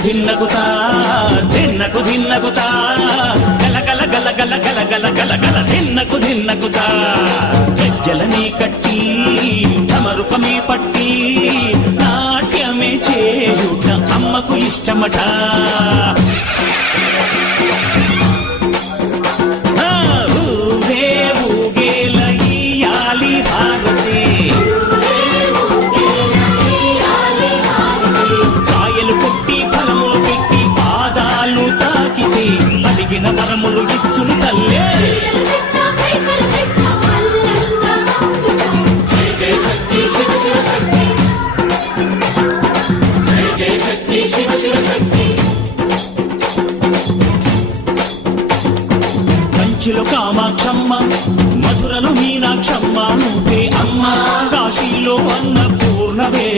ధిన్నకుతా ధిన్నకుతా గల గల గల గల గల గల గల గల ధిన్నకుతా గజ్జలనే కట్టి ధమరుకమే పట్టి నాట్యమే చేయుట అమ్మకు ఇష్టమట. వరములు ఇచ్చును తల్లే కంచిలో కామాక్షమ్మ, మధురలో మీనాక్షమ్మ, నువ్వే అమ్మ, కాశీలో అన్నపూర్ణవే.